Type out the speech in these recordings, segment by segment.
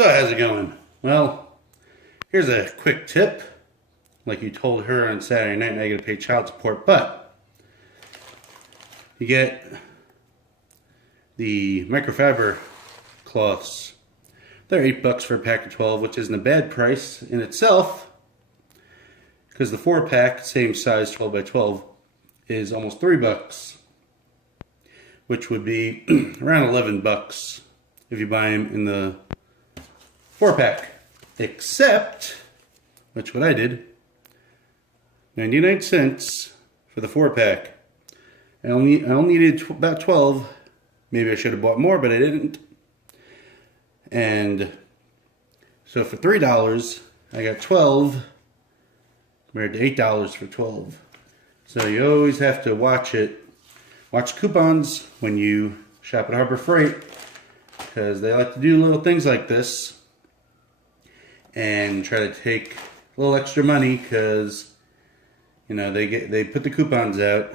So how's it going? Well, here's a quick tip. Like you told her on Saturday night, now you gotta pay child support, but you get the microfiber cloths. They're $8 for a pack of 12, which isn't a bad price in itself, because the 4-pack, same size, 12 by 12, is almost $3, which would be around $11 if you buy them in the 4-pack. Except, which what I did, 99 cents for the 4-pack. I only needed about 12. Maybe I should have bought more, but I didn't. And so for $3, I got 12 compared to $8 for 12. So you always have to watch coupons when you shop at Harbor Freight, because they like to do little things like this and try to take a little extra money, because you know they put the coupons out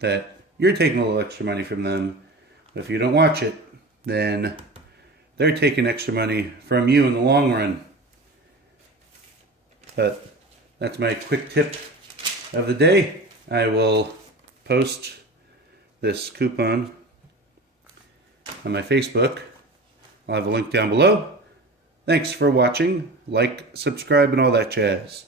that you're taking a little extra money from them. But if you don't watch it, then they're taking extra money from you in the long run. But that's my quick tip of the day. I will post this coupon on my Facebook. I'll have a link down below. Thanks for watching. Like, subscribe, and all that jazz.